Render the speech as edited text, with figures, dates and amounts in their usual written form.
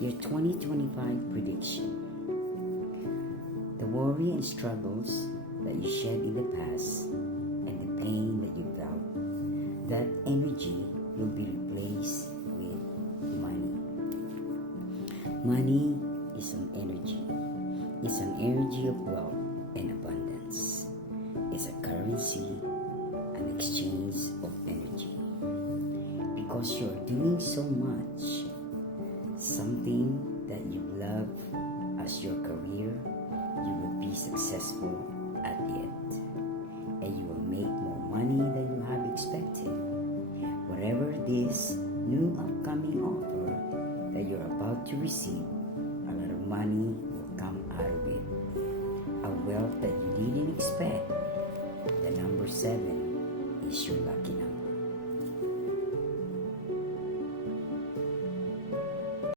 Your 2025 prediction. The worry and struggles that you shed in the past and the pain that you felt, that energy will be replaced with money. Money is an energy. It's an energy of wealth and abundance. It's a currency, an exchange of energy. Because you're doing so much, something that you love as your career, you will be successful at it. And you will make more money than you have expected. Whatever this new upcoming offer that you're about to receive, a lot of money will come out of it. A wealth that you didn't expect. The number 7 is your lucky number.